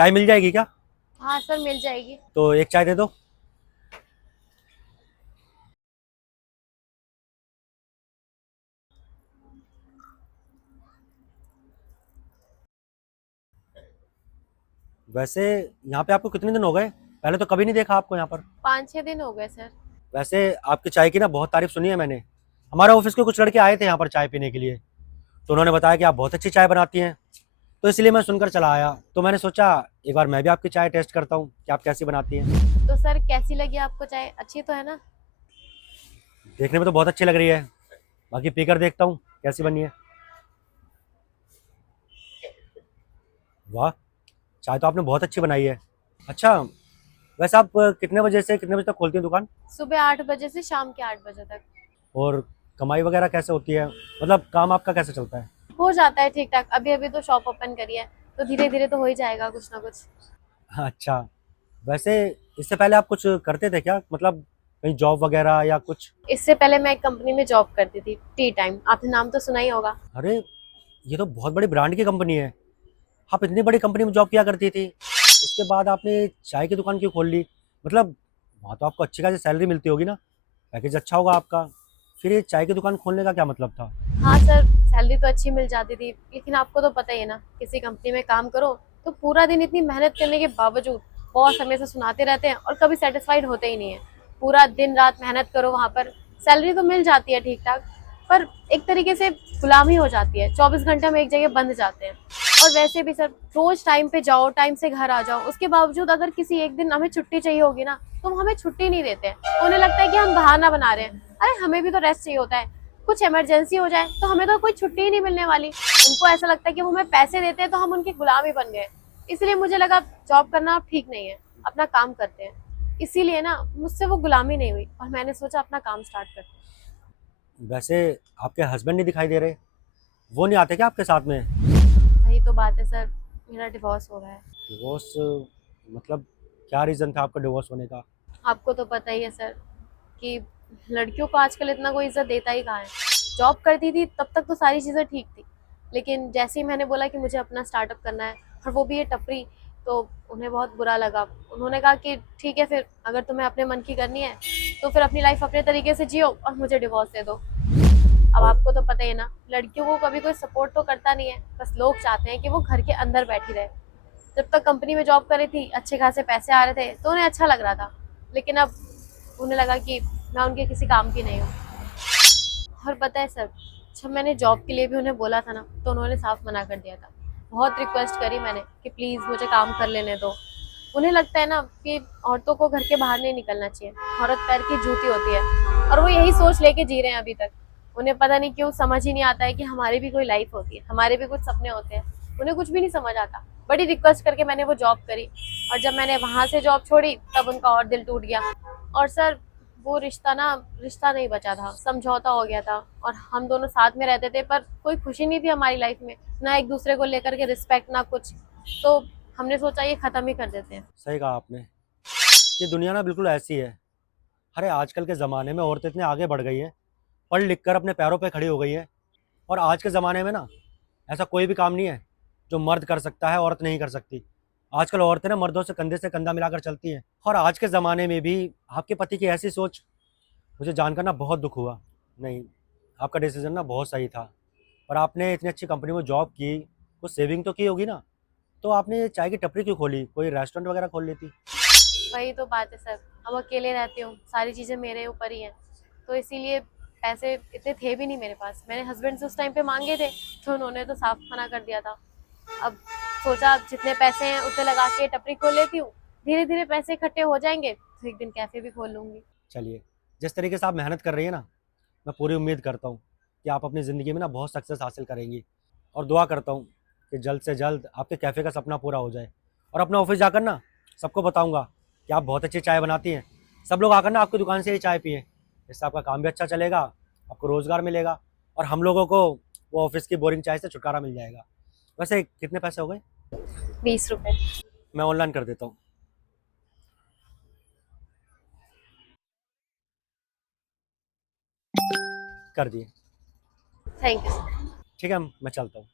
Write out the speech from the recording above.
चाय मिल जाएगी क्या? हाँ सर, मिल जाएगी। तो एक चाय दे दो। वैसे यहाँ पे आपको कितने दिन हो गए? पहले तो कभी नहीं देखा आपको यहाँ पर। 5-6 दिन हो गए सर। वैसे आपकी चाय की ना बहुत तारीफ सुनी है मैंने। हमारे ऑफिस के कुछ लड़के आए थे यहाँ पर चाय पीने के लिए, तो उन्होंने बताया कि आप बहुत अच्छी चाय बनाती हैं। तो इसलिए मैं सुनकर चला आया, तो मैंने सोचा एक बार मैं भी आपकी चाय टेस्ट करता हूँ कि आप कैसी बनाती हैं। तो सर कैसी लगी आपको चाय? अच्छी तो है ना? देखने में तो बहुत अच्छी लग रही है, बाकी पीकर देखता हूँ कैसी बनी है। वाह, चाय तो आपने बहुत अच्छी बनाई है। अच्छा, वैसे आप कितने बजे से कितने बजे तक खोलती हैं दुकान? सुबह 8 बजे से शाम के 8 बजे तक। और कमाई वगैरह कैसे होती है, मतलब काम आपका कैसे चलता है? हो जाता है ठीक ठाक। अभी अभी तो शॉप ओपन करी है, तो धीरे धीरे तो हो ही जाएगा कुछ ना कुछ। अच्छा, वैसे इससे पहले आप कुछ करते थे क्या, मतलब कहीं जॉब वगैरह या कुछ? इससे पहले मैं एक कंपनी में जॉब करती थी, टी टाइम। आपने नाम तो सुना ही होगा। अरे, ये तो बहुत बड़ी ब्रांड की कंपनी है। आप इतनी बड़ी कंपनी में जॉब किया करती थी, उसके बाद आपने चाय की दुकान क्यों खोल ली? मतलब वहाँ तो आपको अच्छी खासी सैलरी मिलती होगी ना, पैकेज अच्छा होगा आपका। फिर ये चाय की दुकान खोलने का क्या मतलब था? हाँ सर, सैलरी तो अच्छी मिल जाती थी, लेकिन आपको तो पता ही है ना, किसी कंपनी में काम करो तो पूरा दिन इतनी मेहनत करने के बावजूद बहुत समय से सुनाते रहते हैं और कभी सेटिस्फाइड होते ही नहीं है। पूरा दिन रात मेहनत करो वहां पर, सैलरी तो मिल जाती है ठीक ठाक, पर एक तरीके से गुलामी हो जाती है। 24 घंटे हम एक जगह बंद जाते हैं। और वैसे भी सर, रोज टाइम पे जाओ, टाइम से घर आ जाओ, उसके बावजूद अगर किसी एक दिन हमें छुट्टी चाहिए होगी ना, तो वो हमें छुट्टी नहीं देते हैं। उन्हें लगता है कि हम बहाना बना रहे हैं। अरे हमें भी तो रेस्ट चाहिए होता है। कुछ इमरजेंसी हो जाए तो हमें तो कोई छुट्टी ही नहीं मिलने वाली। उनको ऐसा लगता है कि वो हमें पैसे देते हैं तो हम उनके गुलाम ही बन गए। इसलिए मुझे लगा जॉब करना अब ठीक नहीं है, अपना काम करते हैं। इसीलिए ना मुझसे वो गुलामी नहीं हुई और मैंने सोचा अपना काम स्टार्ट करते हैं। वैसे आपके हस्बैंड नहीं दिखाई दे रहे, वो नहीं आते क्या आपके साथ में? वही तो बात है सर, मेरा डिवोर्स हो रहा है। डिवोर्स? मतलब क्या रीज़न था आपका डिवोर्स होने का? आपको तो पता ही है सर कि लड़कियों को आजकल इतना कोई इज्जत देता ही कहाँ है। जॉब करती थी तब तक तो सारी चीज़ें ठीक थी, लेकिन जैसे ही मैंने बोला कि मुझे अपना स्टार्टअप करना है, और वो भी ये टपरी, तो उन्हें बहुत बुरा लगा। उन्होंने कहा कि ठीक है, फिर अगर तुम्हें अपने मन की करनी है तो फिर अपनी लाइफ अपने तरीके से जियो और मुझे डिवोर्स दे दो। अब और आपको तो पता ही है ना, लड़कियों को कभी कोई सपोर्ट तो करता नहीं है, बस लोग चाहते हैं कि वो घर के अंदर बैठी रहे। जब तक कंपनी में जॉब कर रही थी, अच्छे खासे पैसे आ रहे थे तो उन्हें अच्छा लग रहा था, लेकिन अब उन्हें लगा कि मैं उनके किसी काम की नहीं हूँ। और पता है सर, जब मैंने जॉब के लिए भी उन्हें बोला था ना, तो उन्होंने साफ मना कर दिया था। बहुत रिक्वेस्ट करी मैंने कि प्लीज़ मुझे काम कर लेने दो। उन्हें लगता है ना कि औरतों को घर के बाहर नहीं निकलना चाहिए, औरत पैर की जूती होती है, और वो यही सोच लेके जी रहे हैं अभी तक। उन्हें पता नहीं क्यों समझ ही नहीं आता है कि हमारी भी कोई लाइफ होती है, हमारे भी कुछ सपने होते हैं। उन्हें कुछ भी नहीं समझ आता। बड़ी रिक्वेस्ट करके मैंने वो जॉब करी, और जब मैंने वहां से जॉब छोड़ी तब उनका और दिल टूट गया। और सर, वो रिश्ता ना, रिश्ता नहीं बचा था, समझौता हो गया था। और हम दोनों साथ में रहते थे, पर कोई खुशी नहीं थी हमारी लाइफ में, ना एक दूसरे को लेकर के रिस्पेक्ट, ना कुछ। तो हमने सोचा ये खत्म ही कर देते हैं। सही कहा आपने, ये दुनिया ना बिल्कुल ऐसी है। अरे आजकल के ज़माने में औरतें इतने आगे बढ़ गई हैं, पढ़ लिख कर अपने पैरों पे खड़ी हो गई हैं। और आज के ज़माने में ना ऐसा कोई भी काम नहीं है जो मर्द कर सकता है औरत नहीं कर सकती। आजकल औरतें ना मर्दों से कंधा मिलाकर चलती हैं। और आज के ज़माने में भी आपके पति की ऐसी सोच, मुझे जानकर ना बहुत दुख हुआ। नहीं, आपका डिसीजन ना बहुत सही था। और आपने इतनी अच्छी कंपनी में जॉब की, कुछ सेविंग तो की होगी ना? तो आपने चाय की टपरी क्यों खोली, कोई रेस्टोरेंट वगैरह खोल लेती। वही तो बात है सर, अब अकेले रहती हूँ, सारी चीज़ें मेरे ऊपर ही हैं, तो इसीलिए पैसे इतने थे भी नहीं मेरे पास। मैंने हस्बैंड से उस टाइम पे मांगे थे, तो उन्होंने तो साफ मना कर दिया था। अब सोचा अब जितने पैसे हैं उतने लगा के टपरी खोल लेती हूँ, धीरे धीरे पैसे इकट्ठे हो जाएंगे तो एक दिन कैफे भी खोल लूंगी। चलिए, जिस तरीके से आप मेहनत कर रही है ना, मैं पूरी उम्मीद करता हूँ कि आप अपनी ज़िंदगी में ना बहुत सक्सेस हासिल करेंगी। और दुआ करता हूँ कि जल्द से जल्द आपके कैफ़े का सपना पूरा हो जाए। और अपना ऑफिस जाकर ना सबको बताऊँगा कि आप बहुत अच्छी चाय बनाती हैं। सब लोग आकर ना आपकी दुकान से ही चाय पिएँ। इससे आपका काम भी अच्छा चलेगा, आपको रोज़गार मिलेगा, और हम लोगों को वो ऑफिस की बोरिंग चाय से छुटकारा मिल जाएगा। वैसे कितने पैसे हो गए? 20 रुपए। मैं ऑनलाइन कर देता हूँ। कर दिए। Thank you sir. ठीक है, मैं चलता हूँ।